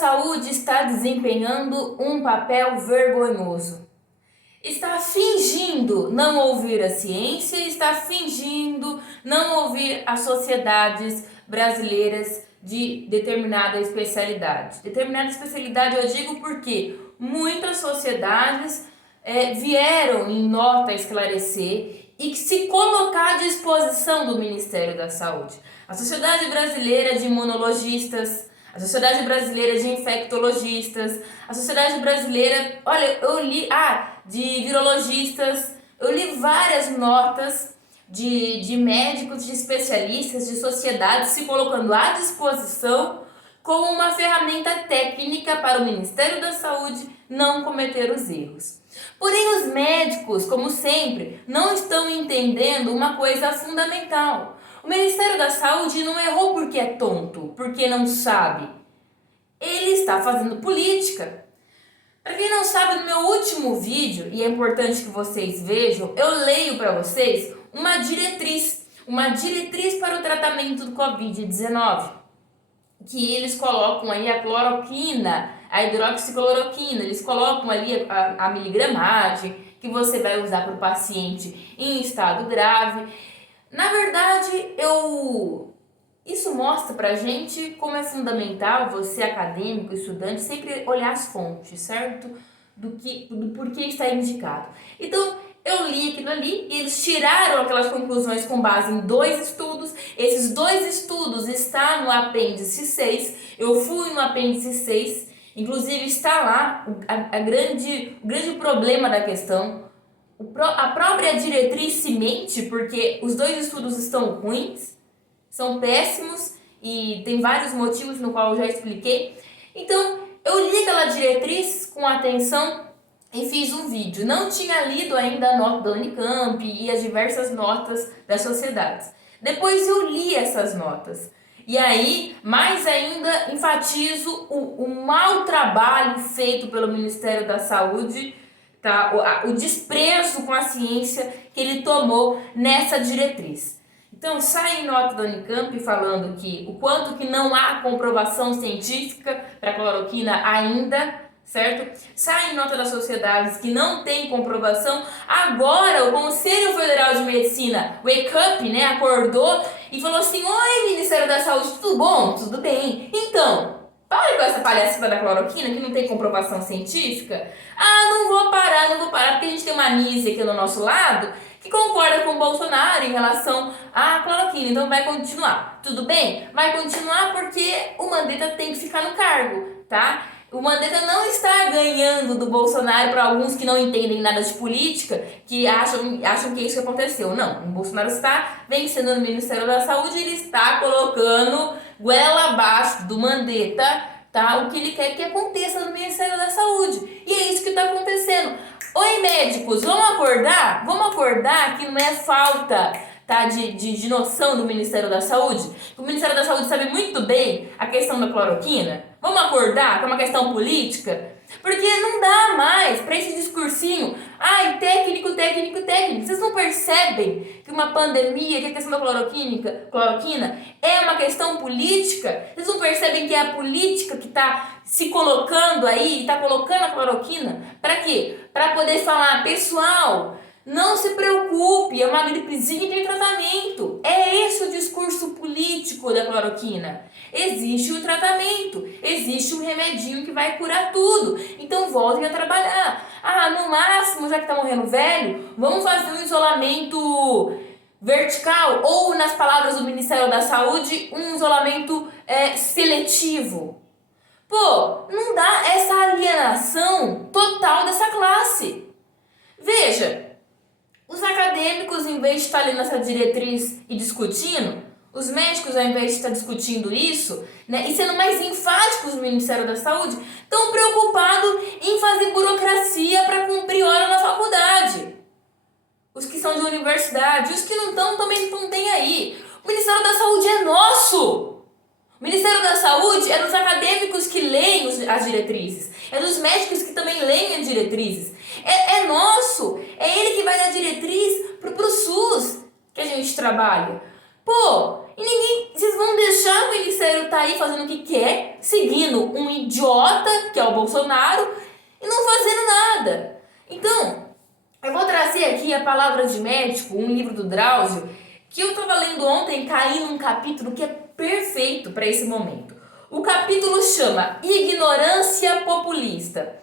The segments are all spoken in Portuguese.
Saúde está desempenhando um papel vergonhoso. Está fingindo não ouvir a ciência, está fingindo não ouvir as sociedades brasileiras de determinada especialidade. Determinada especialidade eu digo porque muitas sociedades vieram em nota esclarecer e se colocar à disposição do Ministério da Saúde. A Sociedade Brasileira de Imunologistas, a Sociedade Brasileira de Infectologistas, a Sociedade Brasileira, olha, eu li, de virologistas, eu li várias notas de médicos, de especialistas, de sociedades se colocando à disposição como uma ferramenta técnica para o Ministério da Saúde não cometer os erros. Porém, os médicos, como sempre, não estão entendendo uma coisa fundamental. O Ministério da Saúde não errou porque é tonto, porque não sabe. Ele está fazendo política. Para quem não sabe, no meu último vídeo, e é importante que vocês vejam, eu leio para vocês uma diretriz para o tratamento do Covid-19, que eles colocam aí a cloroquina, a hidroxicloroquina, eles colocam ali a miligramagem que você vai usar para o paciente em estado grave. Na verdade, isso mostra pra gente como é fundamental você, acadêmico, estudante, sempre olhar as fontes, certo? Do porquê está indicado. Então, eu li aquilo ali e eles tiraram aquelas conclusões com base em 2 estudos. Esses 2 estudos estão no apêndice 6. Eu fui no apêndice 6, inclusive está lá o grande problema da questão. A própria diretriz se mente porque os 2 estudos estão ruins, são péssimos e tem vários motivos no qual eu já expliquei. Então, eu li aquela diretriz com atenção e fiz um vídeo. Não tinha lido ainda a nota da Unicamp e as diversas notas das sociedades. Depois eu li essas notas. E aí, mais ainda, enfatizo o mau trabalho feito pelo Ministério da Saúde, tá? O desprezo com a ciência que ele tomou nessa diretriz. Então, sai em nota da Unicamp falando que o quanto que não há comprovação científica para a cloroquina ainda, certo? Sai em nota das sociedades que não tem comprovação. Agora, o Conselho Federal de Medicina, Wake Up, né, acordou e falou assim: oi, Ministério da Saúde, tudo bom? Tudo bem. Então, pare com essa palhaçada da cloroquina que não tem comprovação científica. Não vou parar, porque a gente tem uma Anísia aqui no nosso lado que concorda com o Bolsonaro em relação à cloroquina, então vai continuar. Tudo bem? Vai continuar porque o Mandetta tem que ficar no cargo, tá? O Mandetta não está ganhando do Bolsonaro para alguns que não entendem nada de política, que acham que isso aconteceu. Não, o Bolsonaro está vencendo no Ministério da Saúde, ele está colocando goela abaixo do Mandetta, tá? O que ele quer que aconteça no Ministério da Saúde. E é isso que está acontecendo. Oi, médicos, vamos acordar? Vamos acordar que não é falta, tá, de noção do Ministério da Saúde? O Ministério da Saúde sabe muito bem a questão da cloroquina. Vamos acordar que é uma questão política? Porque não dá mais para esse discursinho. Técnico. Vocês não percebem que uma pandemia, que a questão da cloroquina é uma questão política? Vocês não percebem que é a política que está se colocando aí, está colocando a cloroquina? Para quê? Para poder falar, pessoal, não se preocupe, é uma gripezinha de tratamento. É esse o discurso político da cloroquina. Existe o tratamento, existe um remedinho que vai curar tudo. Então voltem a trabalhar. No máximo, já que está morrendo velho, vamos fazer um isolamento vertical ou, nas palavras do Ministério da Saúde, um isolamento seletivo. Pô, não dá essa alienação total dessa classe. Veja, os acadêmicos, em vez de estar lendo essa diretriz e discutindo, os médicos, ao invés de estar discutindo isso, né, e sendo mais enfáticos no Ministério da Saúde, estão preocupados em fazer burocracia para cumprir hora na faculdade. Os que são de universidade, os que não estão também não tem aí. O Ministério da Saúde é nosso! O Ministério da Saúde é dos acadêmicos que leem as diretrizes, é dos médicos que também leem as diretrizes. É nosso, é ele que vai dar diretriz pro SUS que a gente trabalha. Pô, Vocês vão deixar o ministério tá aí fazendo o que quer, seguindo um idiota, que é o Bolsonaro, e não fazendo nada. Então, eu vou trazer aqui a Palavra de Médico, um livro do Drauzio, que eu estava lendo ontem, caí num capítulo que é perfeito para esse momento. O capítulo chama Ignorância Populista.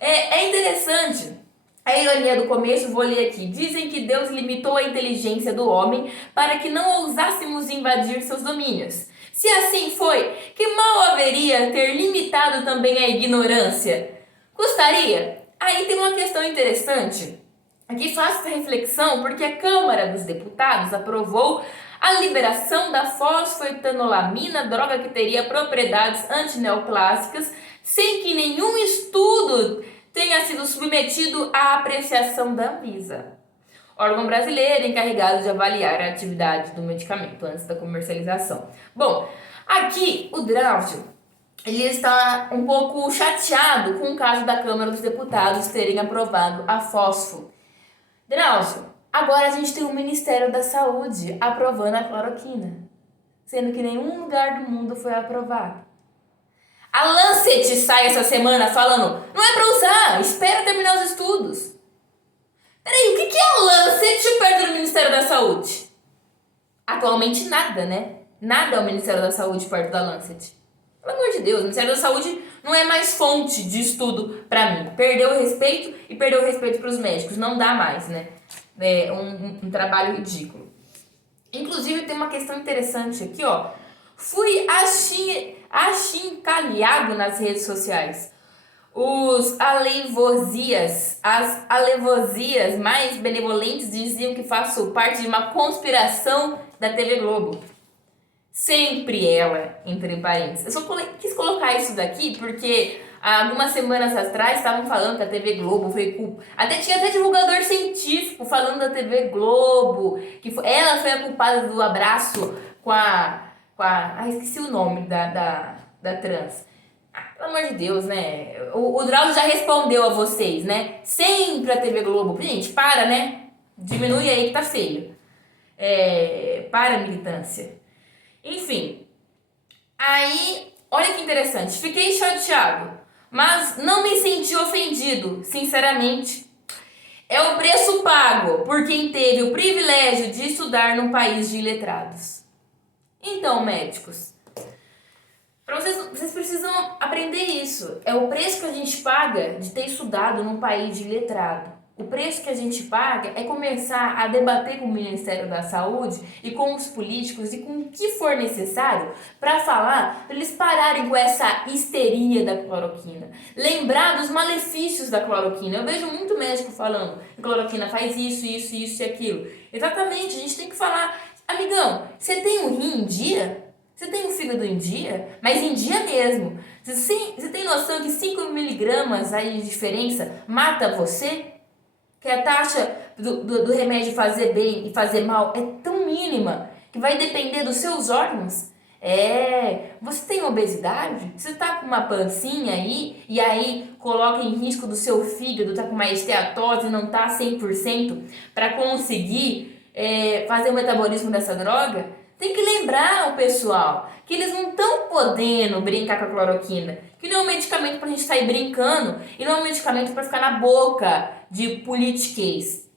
É interessante. A ironia do começo, vou ler aqui. Dizem que Deus limitou a inteligência do homem para que não ousássemos invadir seus domínios. Se assim foi, que mal haveria ter limitado também a ignorância? Custaria? Aí tem uma questão interessante. Aqui faço essa reflexão porque a Câmara dos Deputados aprovou a liberação da fosfetanolamina, droga que teria propriedades antineoplásicas, sem que nenhum estudo tenha sido submetido à apreciação da Anvisa, órgão brasileiro encarregado de avaliar a atividade do medicamento antes da comercialização. Bom, aqui o Drauzio, ele está um pouco chateado com o caso da Câmara dos Deputados terem aprovado a fosfo. Drauzio, agora a gente tem o Ministério da Saúde aprovando a cloroquina, sendo que nenhum lugar do mundo foi aprovado. A Lancet sai essa semana falando, não é pra usar, espera terminar os estudos. Peraí, o que é a Lancet perto do Ministério da Saúde? Atualmente nada, né? Nada é o Ministério da Saúde perto da Lancet. Pelo amor de Deus, o Ministério da Saúde não é mais fonte de estudo pra mim. Perdeu o respeito e perdeu o respeito pros médicos. Não dá mais, né? É um trabalho ridículo. Inclusive tem uma questão interessante aqui, ó. Fui achincalhado nas redes sociais. As alevosias mais benevolentes diziam que faço parte de uma conspiração da TV Globo. Sempre ela, entre parênteses. Eu só quis colocar isso daqui porque algumas semanas atrás estavam falando que a TV Globo foi culpa. Tinha até divulgador científico falando da TV Globo, ela foi a culpada do abraço com a esqueci o nome da trans. Pelo amor de Deus, né? O Drauzio já respondeu a vocês, né? Sempre a TV Globo. Gente, para, né? Diminui aí que tá feio. Para, militância. Enfim. Aí, olha que interessante. Fiquei chateado, mas não me senti ofendido, sinceramente. É o preço pago por quem teve o privilégio de estudar num país de iletrados. Então, médicos, vocês precisam aprender isso. É o preço que a gente paga de ter estudado num país de letrado. O preço que a gente paga é começar a debater com o Ministério da Saúde e com os políticos e com o que for necessário para falar, para eles pararem com essa histeria da cloroquina. Lembrar dos malefícios da cloroquina. Eu vejo muito médico falando que cloroquina faz isso, isso, isso e aquilo. Exatamente, a gente tem que falar. Amigão, você tem um rim em dia? Você tem um fígado em dia? Mas em dia mesmo. Você tem noção que 5 miligramas aí de diferença mata você? Que a taxa do remédio fazer bem e fazer mal é tão mínima que vai depender dos seus órgãos. Você tem obesidade? Você tá com uma pancinha aí e aí coloca em risco do seu fígado, tá com uma esteatose e não tá 100% para conseguir fazer o metabolismo dessa droga? Tem que lembrar o pessoal que eles não estão podendo brincar com a cloroquina, que não é um medicamento pra gente sair brincando e não é um medicamento para ficar na boca de politiquês.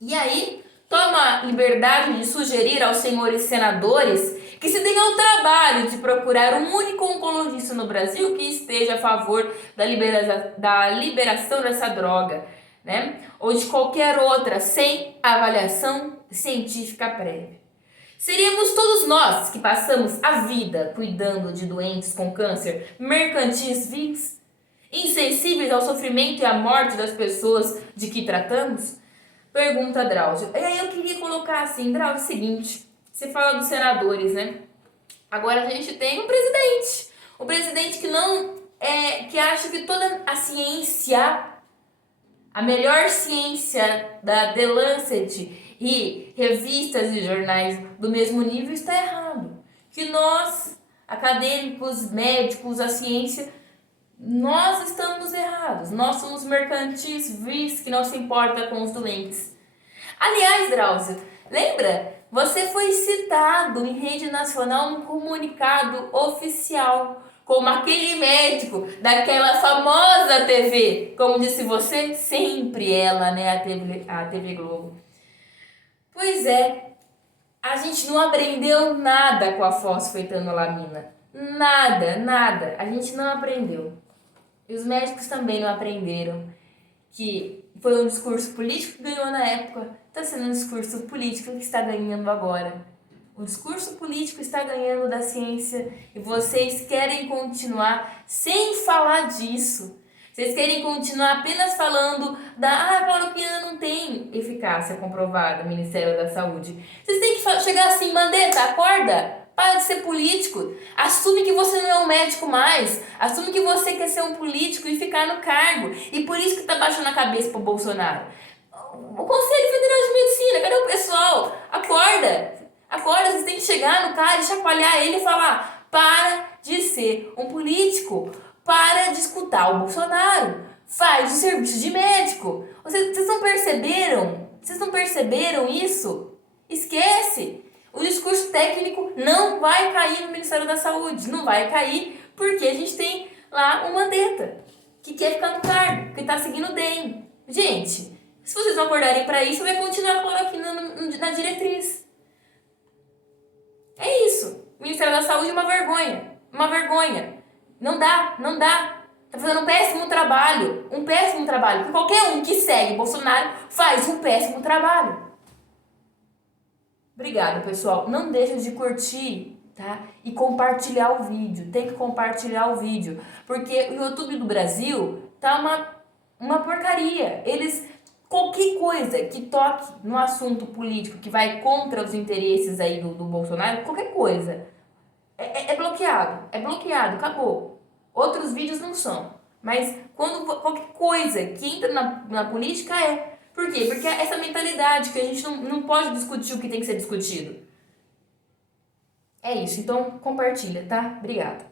E aí, toma a liberdade de sugerir aos senhores senadores que se deem ao trabalho de procurar um único oncologista no Brasil que esteja a favor da liberação dessa droga, né? Ou de qualquer outra, sem avaliação científica prévia. Seríamos todos nós que passamos a vida cuidando de doentes com câncer mercantis vivos, insensíveis ao sofrimento e à morte das pessoas de que tratamos? Pergunta Drauzio. E aí eu queria colocar assim, Drauzio, é o seguinte, você fala dos senadores, né? Agora a gente tem um presidente. O presidente que acha que toda a ciência, a melhor ciência da The Lancet e revistas e jornais do mesmo nível está errado. Que nós, acadêmicos, médicos, a ciência, nós estamos errados. Nós somos mercantis vis que não se importa com os doentes. Aliás, Drauzio, lembra? Você foi citado em rede nacional num comunicado oficial, como aquele médico daquela famosa TV. Como disse você, sempre ela, né? A TV Globo. Pois é, a gente não aprendeu nada com a fosfetanolamina. Nada, nada. A gente não aprendeu. E os médicos também não aprenderam que foi um discurso político que ganhou na época, está sendo um discurso político que está ganhando agora. O discurso político está ganhando da ciência e vocês querem continuar sem falar disso. Vocês querem continuar apenas falando da cloroquina não tem eficácia comprovada, Ministério da Saúde. Vocês têm que chegar assim, Mandetta, acorda! Para de ser político. Assume que você não é um médico mais. Assume que você quer ser um político e ficar no cargo. E por isso que tá baixando a cabeça pro Bolsonaro. O Conselho Federal de Medicina, cadê o pessoal? Acorda! Acorda, vocês têm que chegar no cara e chacoalhar ele e falar: para de ser um político. Para de escutar o Bolsonaro. Faz o serviço de médico. Vocês não perceberam? Vocês não perceberam isso? Esquece! O discurso técnico não vai cair no Ministério da Saúde. Não vai cair porque a gente tem lá o Mandetta, que quer ficar no cargo, que está seguindo o DEM. Gente, se vocês não acordarem para isso, vai continuar a cloroquina na diretriz. É isso. O Ministério da Saúde é uma vergonha. Uma vergonha. Não dá, não dá. Tá fazendo um péssimo trabalho. Um péssimo trabalho. Porque qualquer um que segue Bolsonaro faz um péssimo trabalho. Obrigada, pessoal. Não deixa de curtir, tá? E compartilhar o vídeo. Tem que compartilhar o vídeo. Porque o YouTube do Brasil tá uma porcaria. Qualquer coisa que toque no assunto político que vai contra os interesses aí do Bolsonaro, qualquer coisa, é bloqueado. É bloqueado, acabou. Outros vídeos não são. Mas qualquer coisa que entra na política é. Por quê? Porque é essa mentalidade que a gente não pode discutir o que tem que ser discutido. É isso, então compartilha, tá? Obrigada.